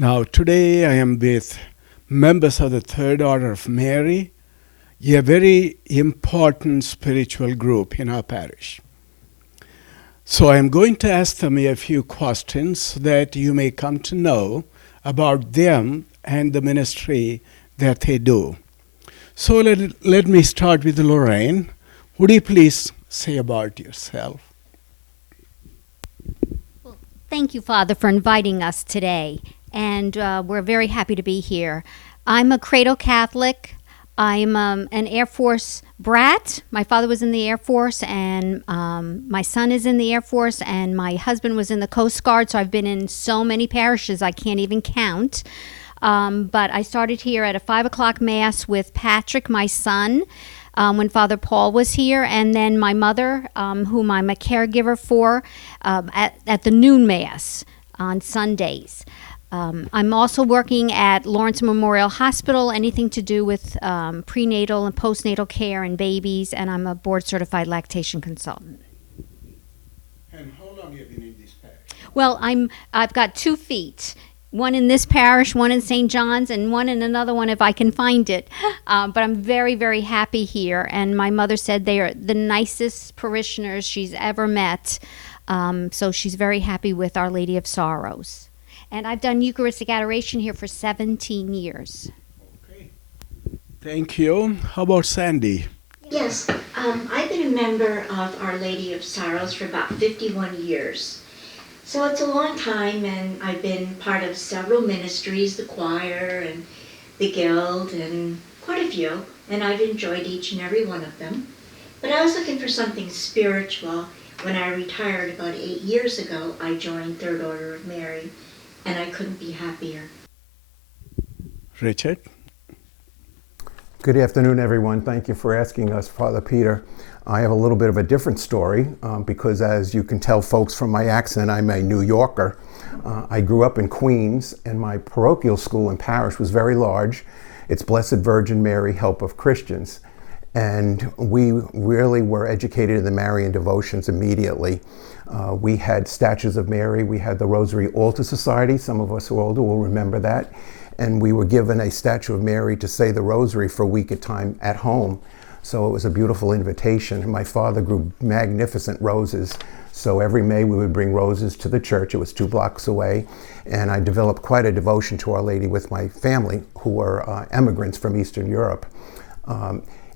Now, today I am with members of the Third Order of Mary, a very important spiritual group in our parish. So I am going to ask them a few questions so that you may come to know about them and the ministry that they do. So let me start with Lorraine. Would you please say about yourself? Thank you, Father, for inviting us today, and we're very happy to be here. I'm a cradle Catholic. I'm an Air Force brat. My father was in the Air Force, and my son is in the Air Force, and my husband was in the Coast Guard, so I've been in so many parishes I can't even count. But I started here at a 5 o'clock Mass with Patrick, my son, when Father Paul was here, and then my mother, whom I'm a caregiver for, at the noon Mass on Sundays. I'm also working at Lawrence Memorial Hospital, anything to do with prenatal and postnatal care and babies, and I'm a board-certified lactation consultant. And how long have you been in this parish? Well, I've got 2 feet. One in this parish, one in St. John's, and one in another one if I can find it. But I'm very, very happy here. And my mother said they are the nicest parishioners she's ever met. So she's very happy with Our Lady of Sorrows. And I've done Eucharistic Adoration here for 17 years. Okay. Thank you. How about Sandy? Yes, I've been a member of Our Lady of Sorrows for about 51 years. So it's a long time, and I've been part of several ministries, the choir and the guild, and quite a few, and I've enjoyed each and every one of them. But I was looking for something spiritual. When I retired about 8 years ago, I joined Third Order of Mary, and I couldn't be happier. Richard? Good afternoon, everyone. Thank you for asking us, Father Peter. I have a little bit of a different story because, as you can tell, folks, from my accent, I'm a New Yorker. I grew up in Queens, and my parochial school and parish was very large. It's Blessed Virgin Mary, Help of Christians. And we really were educated in the Marian devotions immediately. We had statues of Mary. We had the Rosary Altar Society. Some of us who are older will remember that. And we were given a statue of Mary to say the Rosary for a week at a time at home. So it was a beautiful invitation. My father grew magnificent roses. So every May we would bring roses to the church. It was 2 blocks away. And I developed quite a devotion to Our Lady with my family, who were immigrants from Eastern Europe.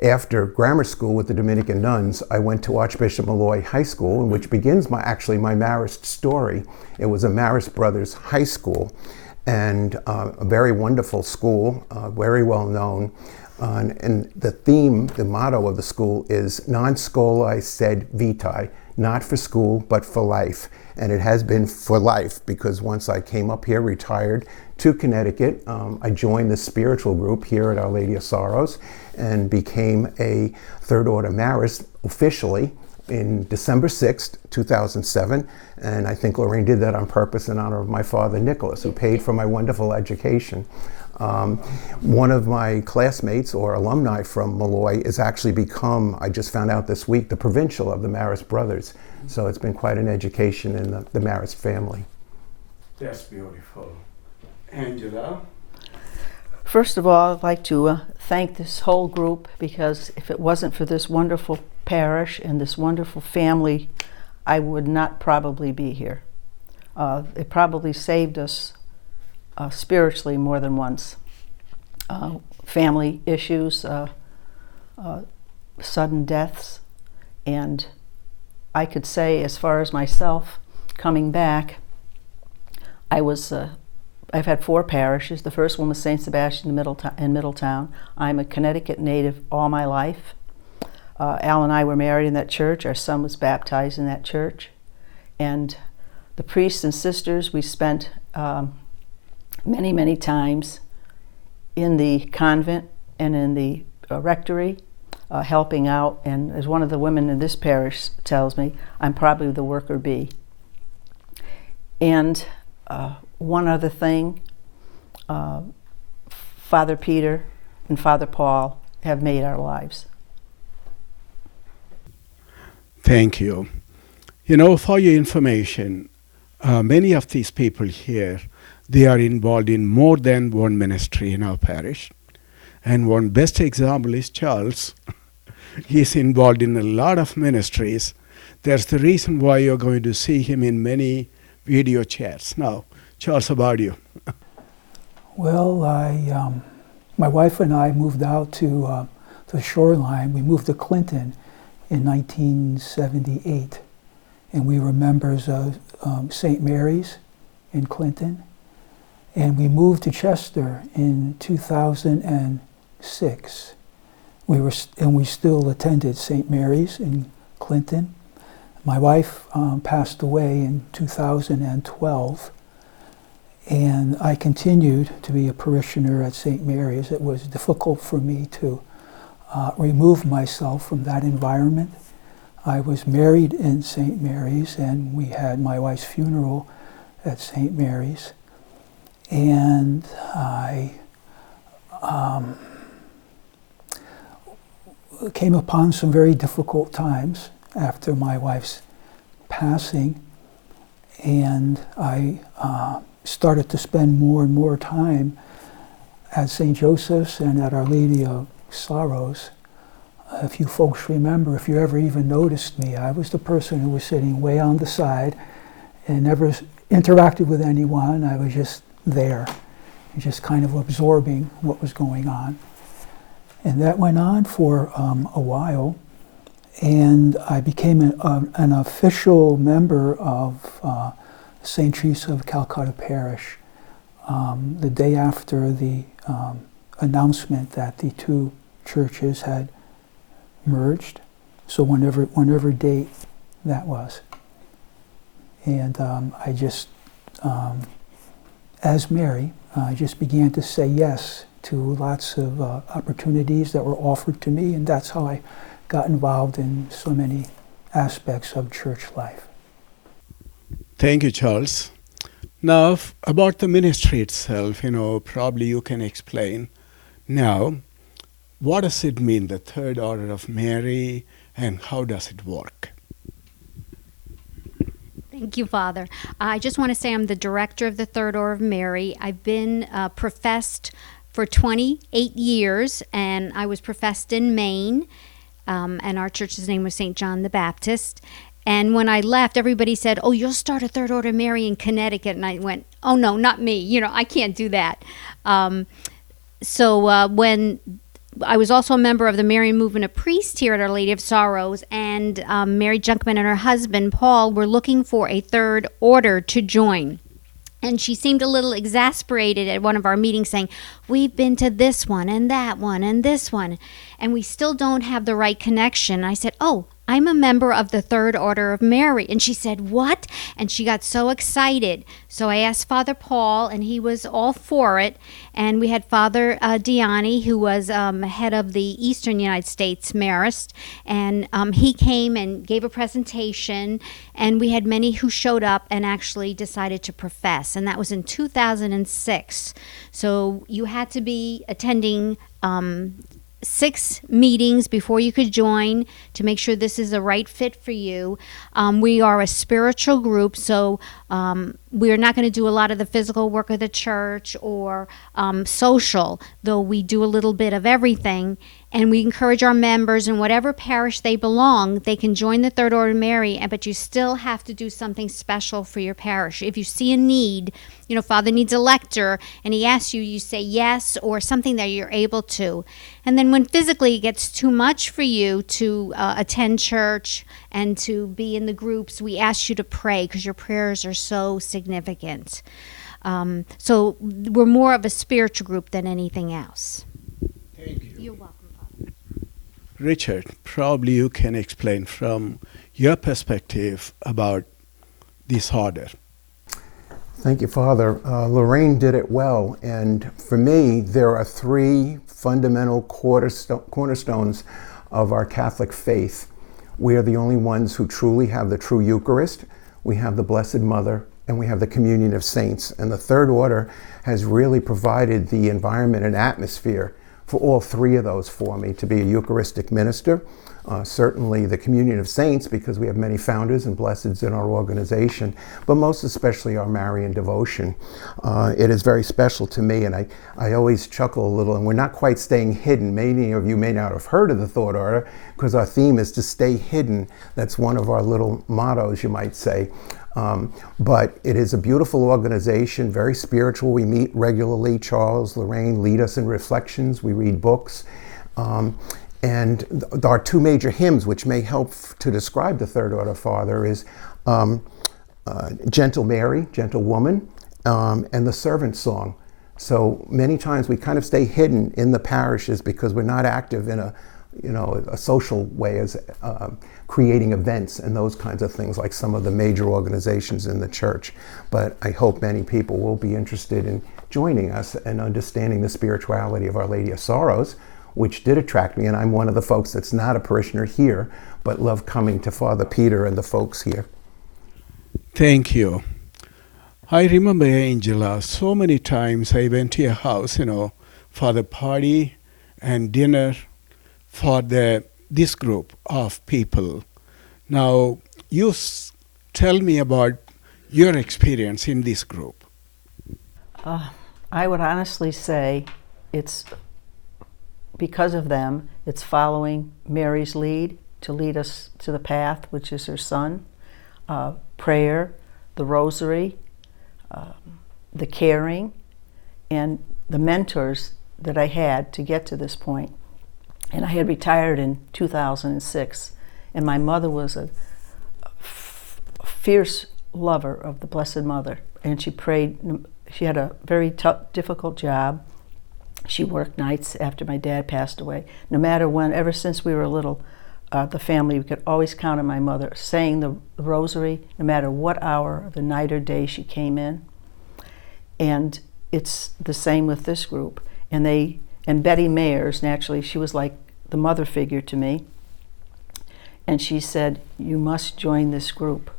After grammar school with the Dominican nuns, I went to Archbishop Molloy High School, in which begins my Marist story. It was a Marist Brothers High School, and a very wonderful school, very well known. And the theme, the motto of the school is non scholae sed vitae, not for school, but for life. And it has been for life, because once I came up here, retired to Connecticut, I joined the spiritual group here at Our Lady of Sorrows and became a Third Order Marist officially in December 6th, 2007. And I think Lorraine did that on purpose in honor of my father, Nicholas, who paid for my wonderful education. One of my classmates or alumni from Molloy is actually become, I just found out this week, the provincial of the Marist Brothers. So it's been quite an education in the Marist family. That's beautiful. Angela? First of all, I'd like to thank this whole group, because if it wasn't for this wonderful parish and this wonderful family, I would not probably be here. It probably saved us spiritually more than once. Family issues, sudden deaths, and I could say, as far as myself coming back, I've had 4 parishes. The first one was St. Sebastian in Middletown. I'm a Connecticut native all my life. Al and I were married in that church. Our son was baptized in that church. And the priests and sisters, we spent many, many times in the convent and in the rectory, helping out. And as one of the women in this parish tells me, I'm probably the worker bee. And one other thing, Father Peter and Father Paul have made our lives. Thank you. You know, for your information, many of these people here, They are involved in more than one ministry in our parish. And one best example is Charles. He's involved in a lot of ministries. That's the reason why you're going to see him in many video chats. Now, Charles, about you. Well, my wife and I moved out to the Shoreline. We moved to Clinton in 1978, and we were members of St. Mary's in Clinton. And we moved to Chester in 2006. We still attended St. Mary's in Clinton. My wife passed away in 2012, and I continued to be a parishioner at St. Mary's. It was difficult for me to remove myself from that environment. I was married in St. Mary's, and we had my wife's funeral at St. Mary's. And I came upon some very difficult times after my wife's passing, and I started to spend more and more time at St. Joseph's and at Our Lady of Sorrows. If you folks remember, if you ever even noticed me, I was the person who was sitting way on the side and never interacted with anyone. I was just there, and just kind of absorbing what was going on. And that went on for a while, and I became an official member of St. Teresa of Calcutta Parish the day after the announcement that the two churches had merged, so whenever date that was. And I just, as Mary, I just began to say yes to lots of opportunities that were offered to me, and that's how I got involved in so many aspects of church life. Thank you, Charles. Now, about the ministry itself, probably you can explain. Now, what does it mean, the Third Order of Mary, and how does it work? Thank you, Father. I just want to say I'm the director of the Third Order of Mary. I've been professed for 28 years, and I was professed in Maine, and our church's name was St. John the Baptist. And when I left, everybody said, "Oh, you'll start a Third Order of Mary in Connecticut." And I went, "Oh, no, not me. I can't do that." So when I was also a member of the Marian Movement of Priests here at Our Lady of Sorrows, and Mary Junkman and her husband, Paul, were looking for a third order to join. And she seemed a little exasperated at one of our meetings saying, "We've been to this one and that one and this one, and we still don't have the right connection." I said, "Oh, I'm a member of the Third Order of Mary." And she said, "What?" And she got so excited. So I asked Father Paul, and he was all for it. And we had Father Diani, who was head of the Eastern United States Marist. And he came and gave a presentation. And we had many who showed up and actually decided to profess. And that was in 2006. So you had to be attending 6 meetings before you could join to make sure this is the right fit for you. We are a spiritual group, so we're not going to do a lot of the physical work of the church or social, though we do a little bit of everything. And we encourage our members in whatever parish they belong, they can join the Third Order of Mary, but you still have to do something special for your parish. If you see a need, Father needs a lector, and he asks you, you say yes, or something that you're able to. And then when physically it gets too much for you to attend church and to be in the groups, we ask you to pray, because your prayers are so significant. So we're more of a spiritual group than anything else. Thank you. You're welcome. Richard, probably you can explain from your perspective about this order. Thank you, Father. Lorraine did it well, and for me, there are 3 fundamental cornerstones of our Catholic faith. We are the only ones who truly have the true Eucharist. We have the Blessed Mother, and we have the communion of saints. And the Third Order has really provided the environment and atmosphere for all three of those for me, to be a Eucharistic minister, certainly the Communion of Saints, because we have many founders and blesseds in our organization, but most especially our Marian devotion. It is very special to me, and I always chuckle a little, and we're not quite staying hidden. Many of you may not have heard of the Third Order, because our theme is to stay hidden. That's one of our little mottos, you might say. But it is a beautiful organization, very spiritual. We meet regularly. Charles, Lorraine lead us in reflections. We read books. And our two major hymns, which may help to describe the Third Order Father, is Gentle Mary, Gentle Woman, and the Servant Song. So many times we kind of stay hidden in the parishes because we're not active in a social way, as creating events and those kinds of things like some of the major organizations in the church. But I hope many people will be interested in joining us and understanding the spirituality of Our Lady of Sorrows, which did attract me, and I'm one of the folks that's not a parishioner here, but love coming to Father Peter and the folks here. Thank you. I remember, Angela, so many times I went to your house, for the party and dinner for this group of people. Now, you tell me about your experience in this group. I would honestly say it's because of them. It's following Mary's lead to lead us to the path, which is her son, prayer, the rosary, the caring, and the mentors that I had to get to this point. And I had retired in 2006, and my mother was a fierce lover of the Blessed Mother, and she prayed. She had a very tough, difficult job. She worked nights after my dad passed away. No matter when, ever since we were little, the family, we could always count on my mother saying the rosary, no matter what hour of the night or day she came in. And it's the same with this group. And Betty Mayers, naturally, she was like the mother figure to me. And she said, "You must join this group."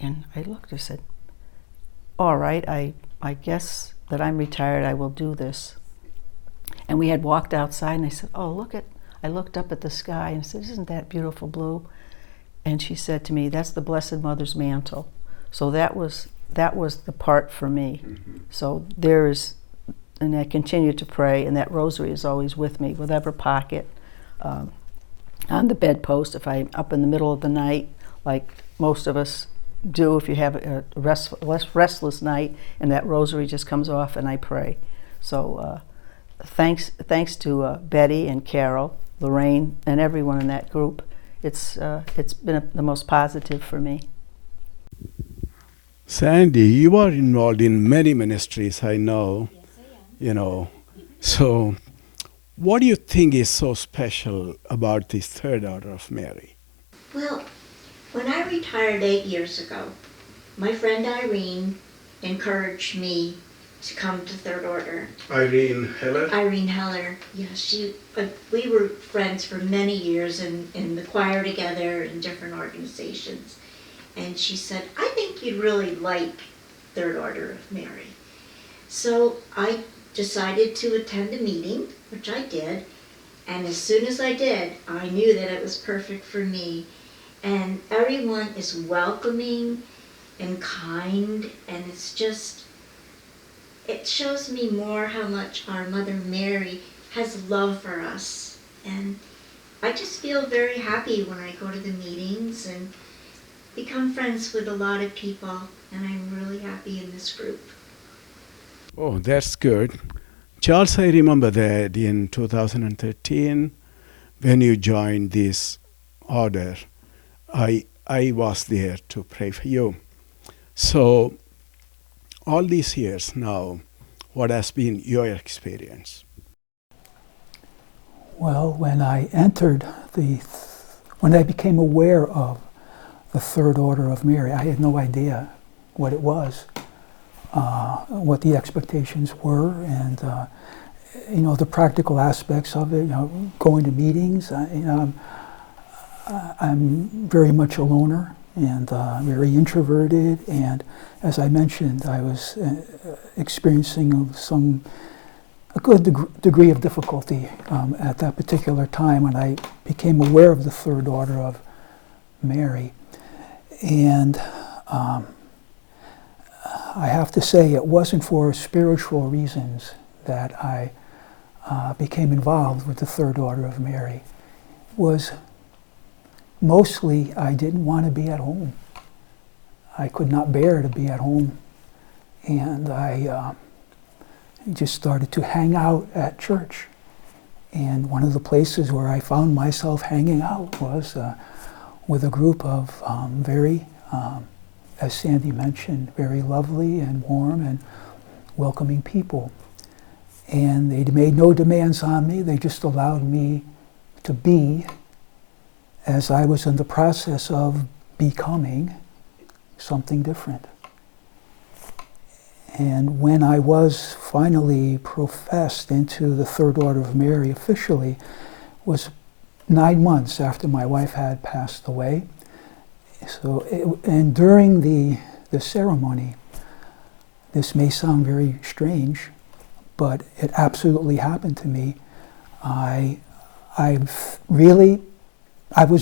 And I looked, I said, all right, I guess that I'm retired, I will do this. And we had walked outside, and I said, I looked up at the sky and said, "Isn't that beautiful blue?" And she said to me, "That's the Blessed Mother's mantle." So that was the part for me. Mm-hmm. So and I continue to pray, and that rosary is always with me, whatever pocket, on the bedpost, if I'm up in the middle of the night, like most of us do if you have a restless night, and that rosary just comes off and I pray. So thanks to Betty and Carol, Lorraine, and everyone in that group. It's been the most positive for me. Sandy, you are involved in many ministries, I know. Yes, I am. So what do you think is so special about this Third Order of Mary? Well, when I retired 8 years ago, my friend Irene encouraged me to come to Third Order. Irene Heller? Irene Heller, yes. We were friends for many years in the choir together in different organizations. And she said, "I think you'd really like Third Order of Mary." So I decided to attend a meeting, which I did. And as soon as I did, I knew that it was perfect for me. And everyone is welcoming and kind, and it shows me more how much our Mother Mary has love for us. And I just feel very happy when I go to the meetings and become friends with a lot of people, and I'm really happy in this group. Oh, that's good. Charles, I remember that in 2013, when you joined this order, I was there to pray for you. So all these years now, what has been your experience? Well, when I became aware of the Third Order of Mary, I had no idea what it was, what the expectations were, and the practical aspects of it. Going to meetings. I'm very much a loner and very introverted, and as I mentioned, I was experiencing a good degree of difficulty at that particular time when I became aware of the Third Order of Mary. And I have to say it wasn't for spiritual reasons that I became involved with the Third Order of Mary. It was mostly I didn't want to be at home. I could not bear to be at home. And I just started to hang out at church. And one of the places where I found myself hanging out was with a group of very, as Sandy mentioned, very lovely and warm and welcoming people. And they made no demands on me. They just allowed me to be, as I was in the process of becoming something different. And when I was finally professed into the Third Order of Mary officially, was 9 months after my wife had passed away. And during the ceremony, this may sound very strange, but it absolutely happened to me. I was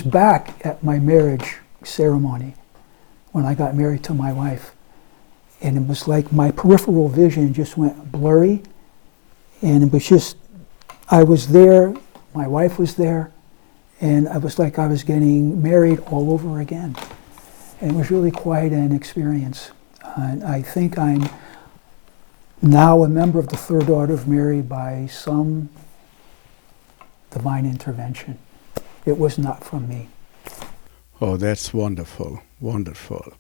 back at my marriage ceremony when I got married to my wife. And it was like my peripheral vision just went blurry. And it was just, I was there, my wife was there, and I was like I was getting married all over again. And it was really quite an experience. And I think I'm now a member of the Third Order of Mary by some divine intervention. It was not from me. Oh, that's wonderful, wonderful.